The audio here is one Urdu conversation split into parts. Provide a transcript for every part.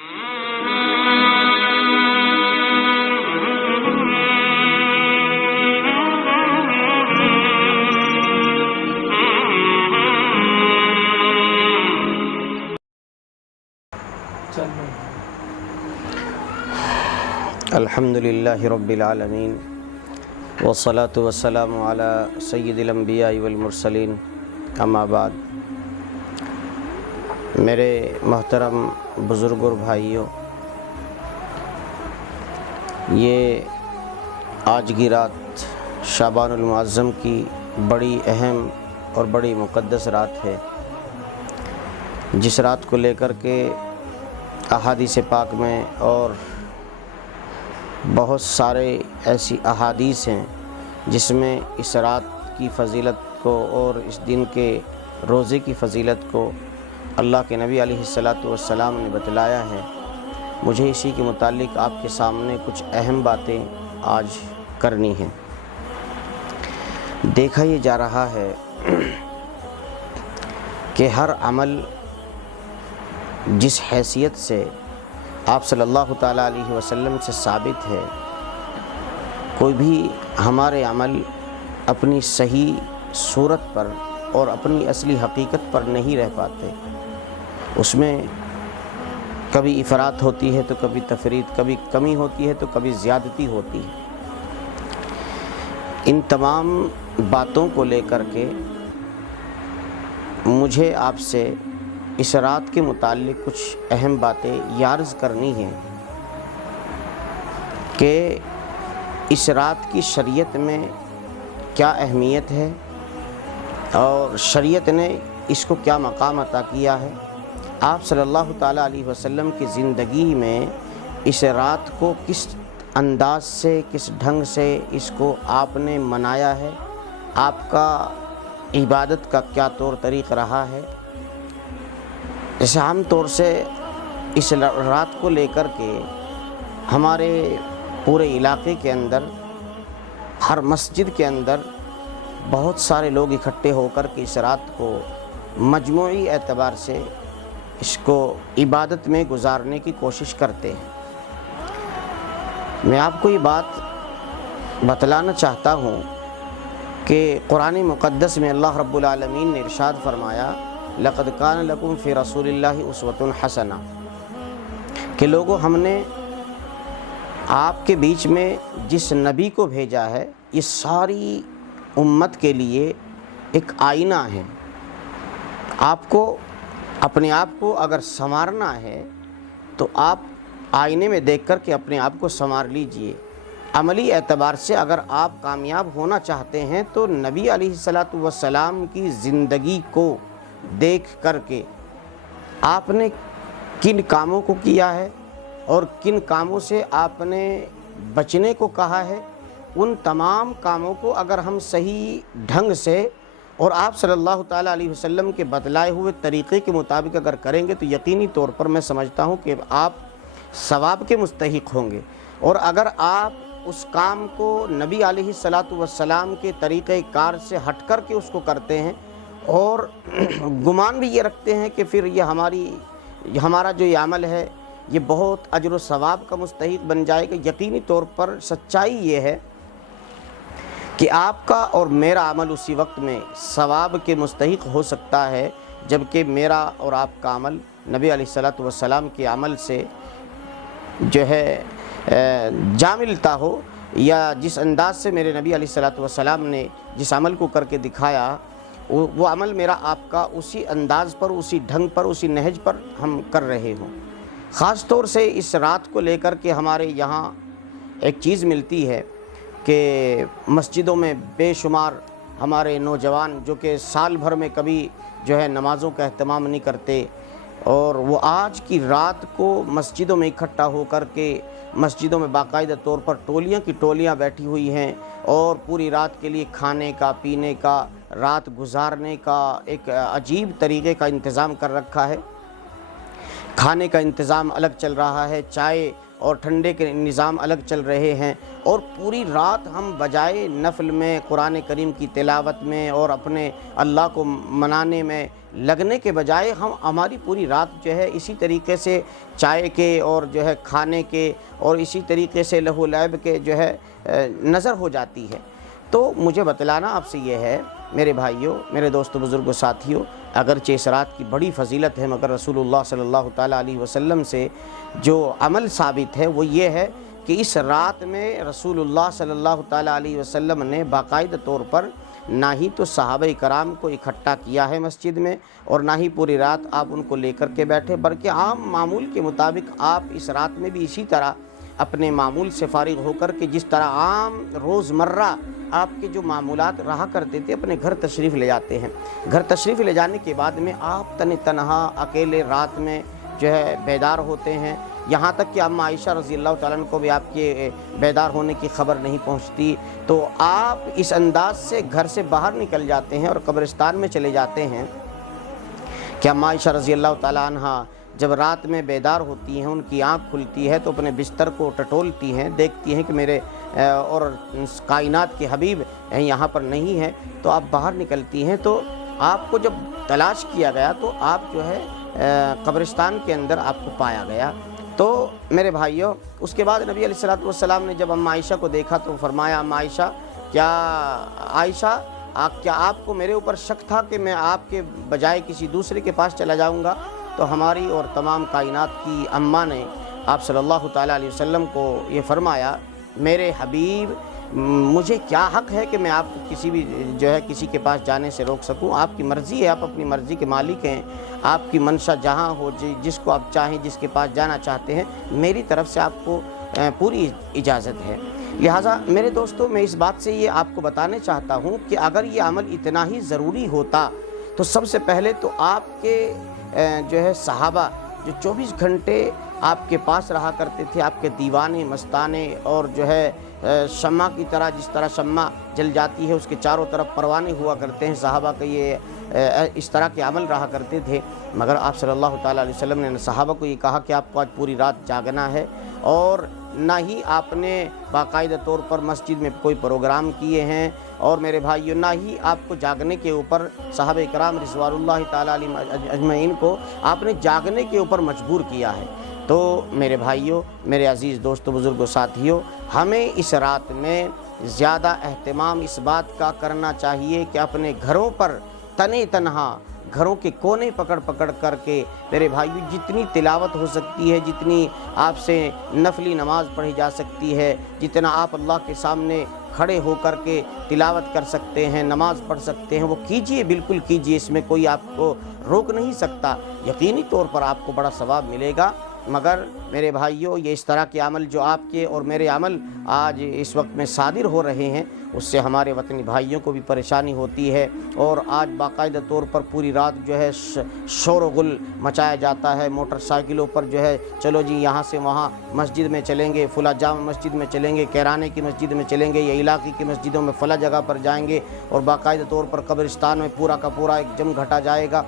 الحمدللہ رب العالمین والصلاة والسلام علی سید الانبیاء والمرسلین، اما بعد۔ میرے محترم بزرگ اور بھائیوں، یہ آج کی رات شعبان المعظم کی بڑی اہم اور بڑی مقدس رات ہے، جس رات کو لے کر کے احادیث پاک میں اور بہت سارے ایسی احادیث ہیں جس میں اس رات کی فضیلت کو اور اس دن کے روزے کی فضیلت کو اللہ کے نبی علیہ السلام نے بتلایا ہے۔ مجھے اسی کے متعلق آپ کے سامنے کچھ اہم باتیں آج کرنی ہیں۔ دیکھا یہ جا رہا ہے کہ ہر عمل جس حیثیت سے آپ صلی اللہ تعالیٰ علیہ وسلم سے ثابت ہے، کوئی بھی ہمارے عمل اپنی صحیح صورت پر اور اپنی اصلی حقیقت پر نہیں رہ پاتے۔ اس میں کبھی افراط ہوتی ہے تو کبھی تفرید، کبھی کمی ہوتی ہے تو کبھی زیادتی ہوتی ہے۔ ان تمام باتوں کو لے کر کے مجھے آپ سے اس رات کے متعلق کچھ اہم باتیں یہ عرض کرنی ہیں کہ اس رات کی شریعت میں کیا اہمیت ہے اور شریعت نے اس کو کیا مقام عطا کیا ہے۔ آپ صلی اللہ تعالیٰ علیہ وسلم کی زندگی میں اس رات کو کس انداز سے، کس ڈھنگ سے اس کو آپ نے منایا ہے، آپ کا عبادت کا کیا طور طریق رہا ہے۔ جیسے عام طور سے اس رات کو لے کر کے ہمارے پورے علاقے کے اندر، ہر مسجد کے اندر بہت سارے لوگ اکٹھے ہو کر کے اس رات کو مجموعی اعتبار سے اس کو عبادت میں گزارنے کی کوشش کرتے ہیں۔ میں آپ کو یہ بات بتلانا چاہتا ہوں کہ قرآن مقدس میں اللہ رب العالمین نے ارشاد فرمایا، لقد کان لکم فی رسول اللہ اسوۃ حسنہ، کہ لوگوں ہم نے آپ کے بیچ میں جس نبی کو بھیجا ہے یہ ساری امت کے لیے ایک آئینہ ہے۔ آپ کو اپنے آپ کو اگر سنوارنا ہے تو آپ آئینے میں دیکھ کر کے اپنے آپ کو سنوار لیجئے۔ عملی اعتبار سے اگر آپ کامیاب ہونا چاہتے ہیں تو نبی علیہ السلام کی زندگی کو دیکھ کر کے آپ نے کن کاموں کو کیا ہے اور کن کاموں سے آپ نے بچنے کو کہا ہے، ان تمام کاموں کو اگر ہم صحیح ڈھنگ سے اور آپ صلی اللہ تعالیٰ علیہ وسلم کے بتلائے ہوئے طریقے کے مطابق اگر کریں گے تو یقینی طور پر میں سمجھتا ہوں کہ آپ ثواب کے مستحق ہوں گے۔ اور اگر آپ اس کام کو نبی علیہ السلام کے طریقہ کار سے ہٹ کر کے اس کو کرتے ہیں اور گمان بھی یہ رکھتے ہیں کہ پھر یہ ہمارا جو یہ عمل ہے یہ بہت اجر و ثواب کا مستحق بن جائے گا، یقینی طور پر سچائی یہ ہے کہ آپ کا اور میرا عمل اسی وقت میں ثواب کے مستحق ہو سکتا ہے جبکہ میرا اور آپ کا عمل نبی علیہ السلام کے عمل سے جو ہے جا ملتا ہو، یا جس انداز سے میرے نبی علیہ السلام نے جس عمل کو کر کے دکھایا وہ عمل میرا آپ کا اسی انداز پر، اسی ڈھنگ پر، اسی نہج پر ہم کر رہے ہوں۔ خاص طور سے اس رات کو لے کر کے ہمارے یہاں ایک چیز ملتی ہے کہ مسجدوں میں بے شمار ہمارے نوجوان جو کہ سال بھر میں کبھی جو ہے نمازوں کا اہتمام نہیں کرتے، اور وہ آج کی رات کو مسجدوں میں اکٹھا ہو کر کے مسجدوں میں باقاعدہ طور پر ٹولیاں کی ٹولیاں بیٹھی ہوئی ہیں اور پوری رات کے لیے کھانے کا، پینے کا، رات گزارنے کا ایک عجیب طریقے کا انتظام کر رکھا ہے۔ کھانے کا انتظام الگ چل رہا ہے، چائے اور ٹھنڈے کے نظام الگ چل رہے ہیں، اور پوری رات ہم بجائے نفل میں، قرآن کریم کی تلاوت میں اور اپنے اللہ کو منانے میں لگنے کے بجائے ہماری پوری رات جو ہے اسی طریقے سے چائے کے اور جو ہے کھانے کے اور اسی طریقے سے لہو لعب کے جو ہے نظر ہو جاتی ہے۔ تو مجھے بتلانا آپ سے یہ ہے میرے بھائیوں، میرے دوستو، بزرگوں، ساتھیوں، اگرچہ اس رات کی بڑی فضیلت ہے، مگر رسول اللہ صلی اللہ تعالیٰ علیہ وسلم سے جو عمل ثابت ہے وہ یہ ہے کہ اس رات میں رسول اللہ صلی اللہ تعالیٰ علیہ وسلم نے باقاعدہ طور پر نہ ہی تو صحابہ کرام کو اکٹھا کیا ہے مسجد میں، اور نہ ہی پوری رات آپ ان کو لے کر کے بیٹھے، بلکہ عام معمول کے مطابق آپ اس رات میں بھی اسی طرح اپنے معمول سے فارغ ہو کر کے جس طرح عام روزمرہ آپ کے جو معمولات رہا کرتے تھے اپنے گھر تشریف لے جاتے ہیں۔ گھر تشریف لے جانے کے بعد میں آپ تنہا اکیلے رات میں جو ہے بیدار ہوتے ہیں، یہاں تک کہ اماں عائشہ رضی اللہ تعالیٰ عنہ کو بھی آپ کے بیدار ہونے کی خبر نہیں پہنچتی، تو آپ اس انداز سے گھر سے باہر نکل جاتے ہیں اور قبرستان میں چلے جاتے ہیں کہ اماں عائشہ رضی اللہ تعالیٰ عنہ جب رات میں بیدار ہوتی ہیں، ان کی آنکھ کھلتی ہے تو اپنے بستر کو ٹٹولتی ہیں، دیکھتی ہیں کہ میرے اور کائنات کے حبیب یہاں پر نہیں ہے، تو آپ باہر نکلتی ہیں۔ تو آپ کو جب تلاش کیا گیا تو آپ جو ہے قبرستان کے اندر آپ کو پایا گیا۔ تو میرے بھائیوں، اس کے بعد نبی علیہ الصلوۃ والسلام نے جب اماں عائشہ کو دیکھا تو فرمایا، اماں عائشہ کیا آپ کو میرے اوپر شک تھا کہ میں آپ کے بجائے کسی دوسرے کے پاس چلا جاؤں گا؟ تو ہماری اور تمام کائنات کی اماں نے آپ صلی اللہ تعالیٰ علیہ وسلم کو یہ فرمایا، میرے حبیب، مجھے کیا حق ہے کہ میں آپ کو کسی کے پاس جانے سے روک سکوں؟ آپ کی مرضی ہے، آپ اپنی مرضی کے مالک ہیں، آپ کی منشا جہاں ہو، جس کو آپ چاہیں، جس کے پاس جانا چاہتے ہیں، میری طرف سے آپ کو پوری اجازت ہے۔ لہٰذا میرے دوستو، میں اس بات سے یہ آپ کو بتانے چاہتا ہوں کہ اگر یہ عمل اتنا ہی ضروری ہوتا تو سب سے پہلے تو آپ کے جو ہے صحابہ جو 24 گھنٹے آپ کے پاس رہا کرتے تھے، آپ کے دیوانے، مستانے، اور جو ہے شمع کی طرح، جس طرح شمع جل جاتی ہے اس کے چاروں طرف پروانے ہوا کرتے ہیں، صحابہ کا یہ اس طرح کے عمل رہا کرتے تھے، مگر آپ صلی اللہ تعالیٰ علیہ وسلم نے صحابہ کو یہ کہا کہ آپ کو آج پوری رات جاگنا ہے، اور نہ ہی آپ نے باقاعدہ طور پر مسجد میں کوئی پروگرام کیے ہیں، اور میرے بھائیوں، نہ ہی آپ کو جاگنے کے اوپر صحابہ کرام رضوان اللہ تعالیٰ علیہم اجمعین کو آپ نے جاگنے کے اوپر مجبور کیا ہے۔ تو میرے بھائیوں، میرے عزیز دوستو، بزرگوں، ساتھیوں، ہمیں اس رات میں زیادہ اہتمام اس بات کا کرنا چاہیے کہ اپنے گھروں پر تنہا گھروں کے کونے پکڑ کر کے میرے بھائیو جتنی تلاوت ہو سکتی ہے، جتنی آپ سے نفلی نماز پڑھی جا سکتی ہے، جتنا آپ اللہ کے سامنے کھڑے ہو کر کے تلاوت کر سکتے ہیں، نماز پڑھ سکتے ہیں، وہ کیجئے، بالکل کیجئے، اس میں کوئی آپ کو روک نہیں سکتا، یقینی طور پر آپ کو بڑا ثواب ملے گا۔ مگر میرے بھائیوں، یہ اس طرح کے عمل جو آپ کے اور میرے عمل آج اس وقت میں صادر ہو رہے ہیں، اس سے ہمارے وطنی بھائیوں کو بھی پریشانی ہوتی ہے، اور آج باقاعدہ طور پر پوری رات جو ہے شور و غل مچایا جاتا ہے، موٹر سائیکلوں پر جو ہے چلو جی یہاں سے وہاں مسجد میں چلیں گے، فلاں جامع مسجد میں چلیں گے، کیرانے کی مسجد میں چلیں گے، یا علاقے کی مسجدوں میں فلاں جگہ پر جائیں گے، اور باقاعدہ طور پر قبرستان میں پورا کا پورا ایک جم گھٹا جائے گا۔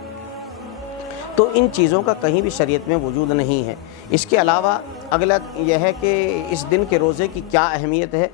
تو ان چیزوں کا کہیں بھی شریعت میں وجود نہیں ہے۔ اس کے علاوہ اگلا یہ ہے کہ اس دن کے روزے کی کیا اہمیت ہے،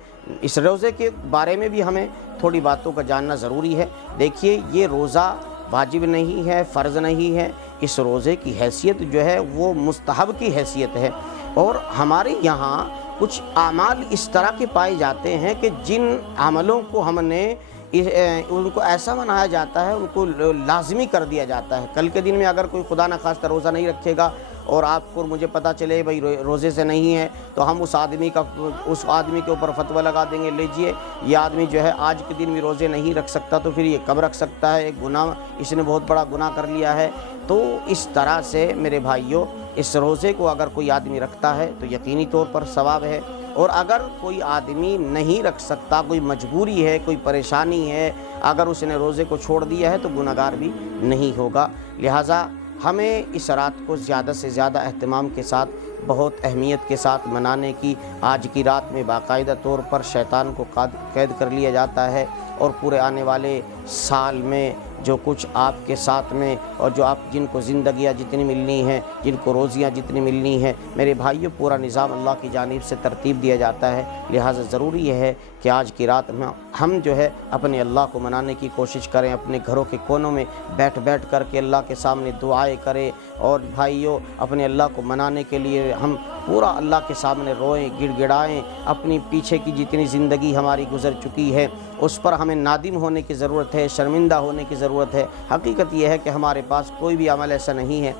اس روزے کے بارے میں بھی ہمیں تھوڑی باتوں کا جاننا ضروری ہے۔ دیکھیے، یہ روزہ واجب نہیں ہے، فرض نہیں ہے، اس روزے کی حیثیت جو ہے وہ مستحب کی حیثیت ہے، اور ہمارے یہاں کچھ اعمال اس طرح کے پائے جاتے ہیں کہ جن عملوں کو ہم نے ان کو ایسا منایا جاتا ہے، ان کو لازمی کر دیا جاتا ہے۔ کل کے دن میں اگر کوئی خدا نخواستہ روزہ نہیں رکھے گا اور آپ کو مجھے پتہ چلے بھائی روزے سے نہیں ہے، تو ہم اس آدمی کے اوپر فتویٰ لگا دیں گے، لیجئے یہ آدمی جو ہے آج کے دن بھی روزے نہیں رکھ سکتا، تو پھر یہ کب رکھ سکتا ہے، ایک گناہ، اس نے بہت بڑا گناہ کر لیا ہے۔ تو اس طرح سے میرے بھائیوں، اس روزے کو اگر کوئی آدمی رکھتا ہے تو یقینی طور پر ثواب ہے، اور اگر کوئی آدمی نہیں رکھ سکتا، کوئی مجبوری ہے، کوئی پریشانی ہے، اگر اس نے روزے کو چھوڑ دیا ہے تو گناہگار بھی نہیں ہوگا۔ لہٰذا ہمیں اس رات کو زیادہ سے زیادہ اہتمام کے ساتھ، بہت اہمیت کے ساتھ منانے کی، آج کی رات میں باقاعدہ طور پر شیطان کو قید کر لیا جاتا ہے، اور پورے آنے والے سال میں جو کچھ آپ کے ساتھ میں اور جو آپ جن کو زندگیاں جتنی ملنی ہیں، جن کو روزیاں جتنی ملنی ہیں، میرے بھائیوں پورا نظام اللہ کی جانب سے ترتیب دیا جاتا ہے۔ لہٰذا ضروری یہ ہے کہ آج کی رات میں ہم جو ہے اپنے اللہ کو منانے کی کوشش کریں، اپنے گھروں کے کونوں میں بیٹھ کر کے اللہ کے سامنے دعائیں کریں، اور بھائیوں اپنے اللہ کو منانے کے لیے ہم پورا اللہ کے سامنے روئیں، گڑ گڑائیں، اپنی پیچھے کی جتنی زندگی ہماری گزر چکی ہے اس پر ہمیں نادم ہونے کی ضرورت ہے، شرمندہ ہونے کی ضرورت ہے۔ حقیقت یہ ہے کہ ہمارے پاس کوئی بھی عمل ایسا نہیں ہے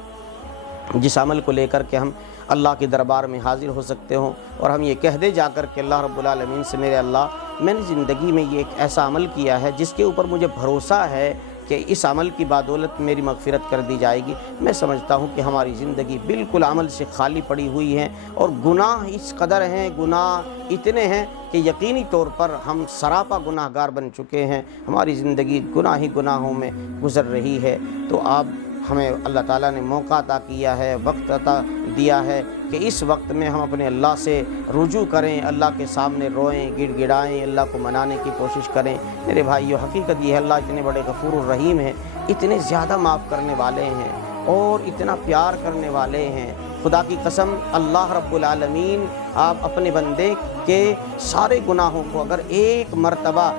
جس عمل کو لے کر کے ہم اللہ کے دربار میں حاضر ہو سکتے ہوں اور ہم یہ کہہ دے جا کر کہ اللہ رب العالمین سے، میرے اللہ میں نے زندگی میں یہ ایک ایسا عمل کیا ہے جس کے اوپر مجھے بھروسہ ہے کہ اس عمل کی بدولت میری مغفرت کر دی جائے گی۔ میں سمجھتا ہوں کہ ہماری زندگی بالکل عمل سے خالی پڑی ہوئی ہے، اور گناہ اس قدر ہیں، گناہ اتنے ہیں کہ یقینی طور پر ہم سراپا گناہ گار بن چکے ہیں۔ ہماری زندگی گناہ ہی گناہوں میں گزر رہی ہے۔ تو آپ ہمیں اللہ تعالیٰ نے موقع عطا کیا ہے، وقت عطا دیا ہے کہ اس وقت میں ہم اپنے اللہ سے رجوع کریں، اللہ کے سامنے روئیں، گڑ گڑائیں، اللہ کو منانے کی کوشش کریں۔ میرے بھائیو، حقیقت یہ ہے اللہ اتنے بڑے غفور الرحیم ہیں، اتنے زیادہ معاف کرنے والے ہیں اور اتنا پیار کرنے والے ہیں۔ خدا کی قسم، اللہ رب العالمین آپ اپنے بندے کے سارے گناہوں کو، اگر ایک مرتبہ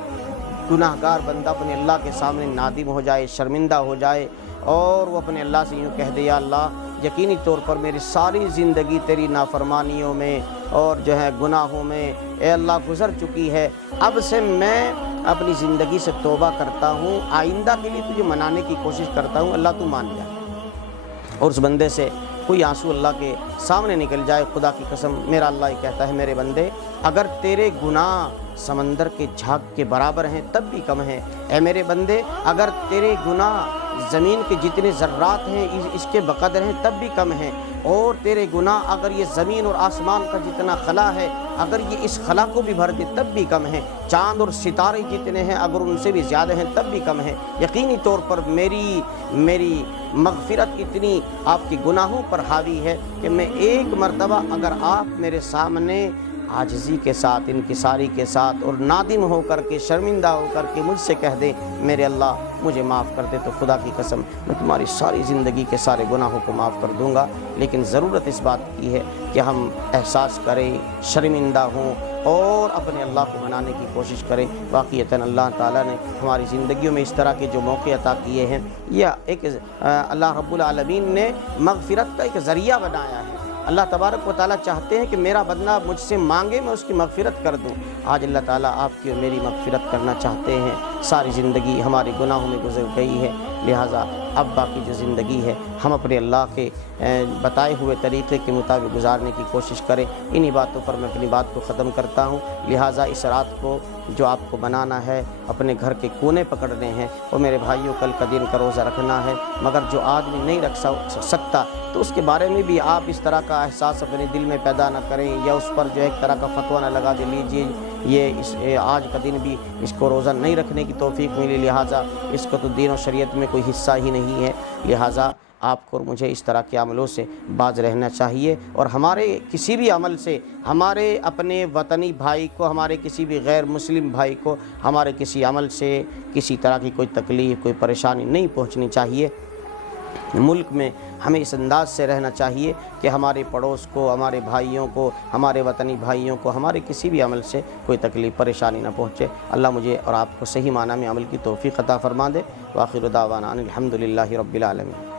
گناہ گار بندہ اپنے اللہ کے سامنے نادم ہو جائے، شرمندہ ہو جائے اور وہ اپنے اللہ سے یوں کہہ دے، یا اللہ یقینی طور پر میری ساری زندگی تیری نافرمانیوں میں اور جو ہے گناہوں میں اے اللہ گزر چکی ہے، اب سے میں اپنی زندگی سے توبہ کرتا ہوں، آئندہ کے لیے تجھے منانے کی کوشش کرتا ہوں، اللہ تو مان جائے۔ اور اس بندے سے کوئی آنسو اللہ کے سامنے نکل جائے، خدا کی قسم میرا اللہ یہ کہتا ہے، میرے بندے اگر تیرے گناہ سمندر کے جھاگ کے برابر ہیں تب بھی کم ہیں، اے میرے بندے اگر تیرے گناہ زمین کے جتنے ذرات ہیں اس کے بقدر ہیں تب بھی کم ہیں، اور تیرے گناہ اگر یہ زمین اور آسمان کا جتنا خلا ہے اگر یہ اس خلا کو بھی بھر دے تب بھی کم ہیں، چاند اور ستارے جتنے ہیں اگر ان سے بھی زیادہ ہیں تب بھی کم ہیں۔ یقینی طور پر میری مغفرت اتنی آپ کے گناہوں پر حاوی ہے کہ میں ایک مرتبہ اگر آپ میرے سامنے عاجزی کے ساتھ، انکساری کے ساتھ اور نادم ہو کر کے، شرمندہ ہو کر کے مجھ سے کہہ دیں میرے اللہ مجھے معاف کر دے، تو خدا کی قسم میں تمہاری ساری زندگی کے سارے گناہوں کو معاف کر دوں گا۔ لیکن ضرورت اس بات کی ہے کہ ہم احساس کریں، شرمندہ ہوں اور اپنے اللہ کو منانے کی کوشش کریں۔ واقعتاً اللہ تعالیٰ نے ہماری زندگیوں میں اس طرح کے جو موقع عطا کیے ہیں، یا ایک اللہ رب العالمین نے مغفرت کا ایک ذریعہ بنایا ہے۔ اللہ تبارک و تعالیٰ چاہتے ہیں کہ میرا بندہ مجھ سے مانگے میں اس کی مغفرت کر دوں۔ آج اللہ تعالیٰ آپ کی اور میری مغفرت کرنا چاہتے ہیں۔ ساری زندگی ہمارے گناہوں میں گزر گئی ہے، لہٰذا اب باقی جو زندگی ہے ہم اپنے اللہ کے بتائے ہوئے طریقے کے مطابق گزارنے کی کوشش کریں۔ انہی باتوں پر میں اپنی بات کو ختم کرتا ہوں۔ لہٰذا اس رات کو جو آپ کو بنانا ہے، اپنے گھر کے کونے پکڑنے ہیں، اور میرے بھائیوں کل کا دن کا روزہ رکھنا ہے، مگر جو آدمی نہیں رکھ سکتا تو اس کے بارے میں بھی آپ اس طرح کا احساس اپنے دل میں پیدا نہ کریں، یا اس پر جو ایک طرح کا فتویٰ نہ لگا دے لیجیے یہ آج کا دن بھی اس کو روزہ نہیں رکھنے کی توفیق ملی، لہٰذا اس کو تو دین و شریعت میں کوئی حصہ ہی نہیں ہے۔ لہٰذا آپ کو اور مجھے اس طرح کے عملوں سے باز رہنا چاہیے، اور ہمارے کسی بھی عمل سے ہمارے اپنے وطنی بھائی کو، ہمارے کسی بھی غیر مسلم بھائی کو ہمارے کسی عمل سے کسی طرح کی کوئی تکلیف، کوئی پریشانی نہیں پہنچنی چاہیے۔ ملک میں ہمیں اس انداز سے رہنا چاہیے کہ ہمارے پڑوس کو، ہمارے بھائیوں کو، ہمارے وطنی بھائیوں کو ہمارے کسی بھی عمل سے کوئی تکلیف پریشانی نہ پہنچے۔ اللہ مجھے اور آپ کو صحیح معنی میں عمل کی توفیق عطا فرما دے۔ وآخر دعوانا ان الحمد للہ رب العالمین۔